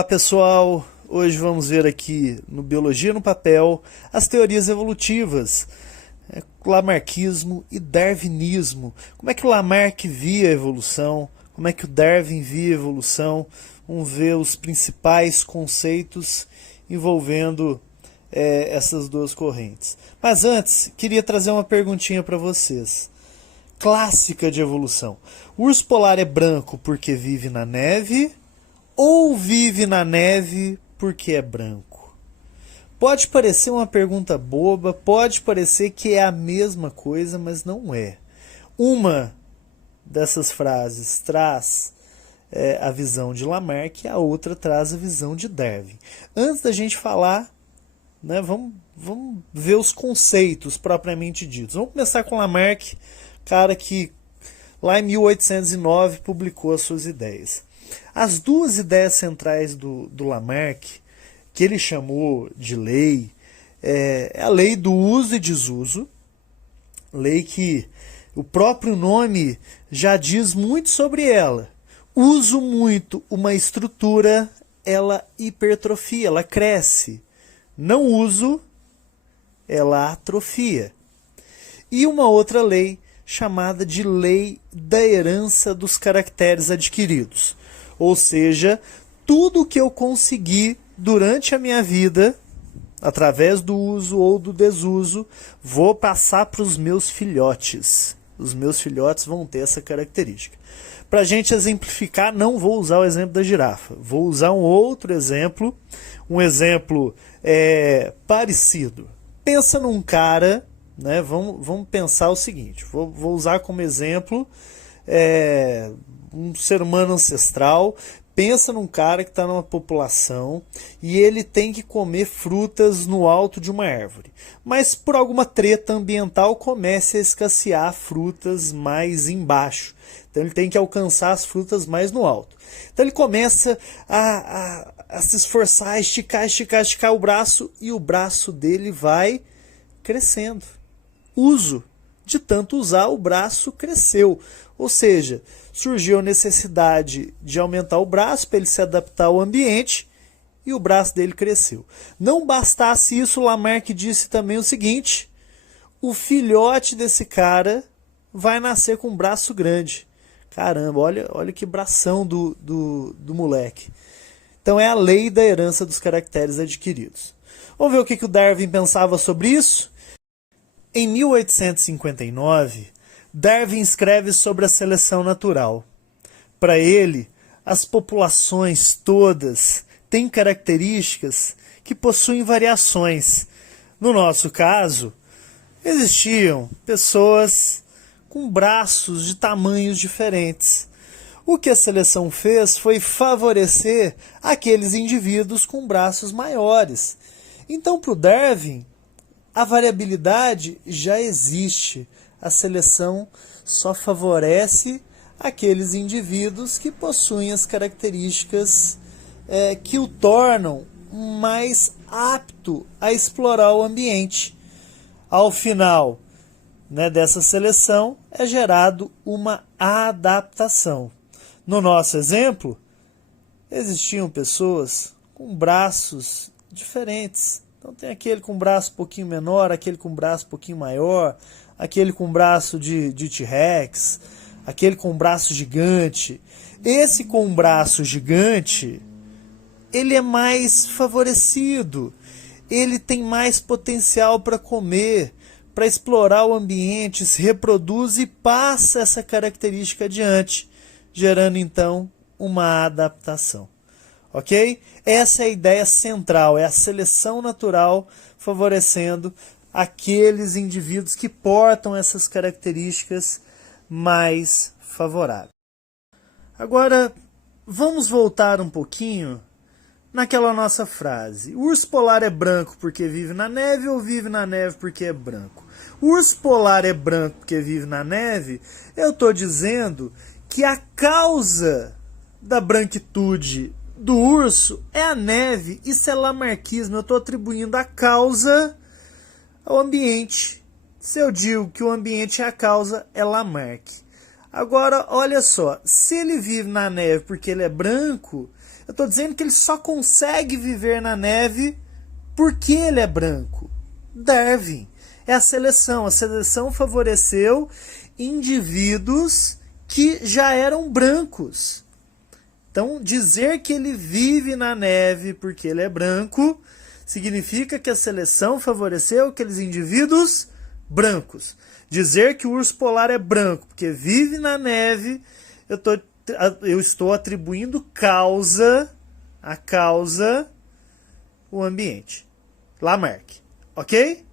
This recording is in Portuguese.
Olá pessoal, hoje vamos ver aqui no Biologia no Papel as teorias evolutivas, Lamarckismo e Darwinismo. Como é que o Lamarck via a evolução, como é que o Darwin via a evolução. Vamos ver os principais conceitos envolvendo essas duas correntes. Mas antes, queria trazer uma perguntinha para vocês. Clássica de evolução. O urso polar é branco porque vive na neve ou vive na neve porque é branco? Pode parecer uma pergunta boba, pode parecer que é a mesma coisa, mas não é. Uma dessas frases traz a visão de Lamarck e a outra traz a visão de Darwin. Antes da gente falar, vamos ver os conceitos propriamente ditos. Vamos começar com Lamarck, cara que lá em 1809 publicou as suas ideias. As duas ideias centrais do Lamarck, que ele chamou de lei, é a lei do uso e desuso, lei que o próprio nome já diz muito sobre ela. Uso muito uma estrutura, ela hipertrofia, ela cresce. Não uso, ela atrofia. E uma outra lei chamada de lei da herança dos caracteres adquiridos. Ou seja, tudo que eu conseguir durante a minha vida, através do uso ou do desuso, vou passar para os meus filhotes. Os meus filhotes vão ter essa característica. Para a gente exemplificar, não vou usar o exemplo da girafa. Vou usar um outro exemplo, um exemplo parecido. Pensa num cara, vamos pensar o seguinte, vou usar como exemplo um ser humano ancestral. Pensa num cara que está numa população e ele tem que comer frutas no alto de uma árvore. Mas por alguma treta ambiental começa a escassear frutas mais embaixo. Então ele tem que alcançar as frutas mais no alto. Então ele começa a se esforçar, esticar o braço, e o braço dele vai crescendo. Uso. De tanto usar, o braço cresceu. Ou seja, surgiu a necessidade de aumentar o braço para ele se adaptar ao ambiente e o braço dele cresceu. Não bastasse isso, Lamarck disse também o seguinte: o filhote desse cara vai nascer com um braço grande. Caramba, olha que bração do moleque. Então é a lei da herança dos caracteres adquiridos. Vamos ver o que o Darwin pensava sobre isso? Em 1859, Darwin escreve sobre a seleção natural. Para ele, as populações todas têm características que possuem variações. No nosso caso, existiam pessoas com braços de tamanhos diferentes. O que a seleção fez foi favorecer aqueles indivíduos com braços maiores. Então, para o Darwin, a variabilidade já existe. A seleção só favorece aqueles indivíduos que possuem as características que o tornam mais apto a explorar o ambiente. Ao final dessa seleção é gerado uma adaptação. No nosso exemplo, existiam pessoas com braços diferentes. Então tem aquele com braço um pouquinho menor, aquele com braço um pouquinho maior, aquele com braço de T-Rex, aquele com braço gigante. Esse com braço gigante, ele é mais favorecido, ele tem mais potencial para comer, para explorar o ambiente, se reproduz e passa essa característica adiante, gerando então uma adaptação. Ok? Essa é a ideia central, é a seleção natural favorecendo aqueles indivíduos que portam essas características mais favoráveis. Agora, vamos voltar um pouquinho naquela nossa frase. O urso polar é branco porque vive na neve ou vive na neve porque é branco? O urso polar é branco porque vive na neve? Eu estou dizendo que a causa da branquitude do urso é a neve. Isso é lamarquismo. Eu estou atribuindo a causa ao ambiente. Se eu digo que o ambiente é a causa, é Lamarck. Agora, olha só, se ele vive na neve porque ele é branco, Eu estou dizendo que ele só consegue viver na neve porque ele é branco. Darwin. É a seleção. A seleção favoreceu indivíduos que já eram brancos. Então, dizer que ele vive na neve porque ele é branco significa que a seleção favoreceu aqueles indivíduos brancos. Dizer que o urso polar é branco porque vive na neve, eu estou atribuindo a causa, o ambiente. Lamarck. Ok?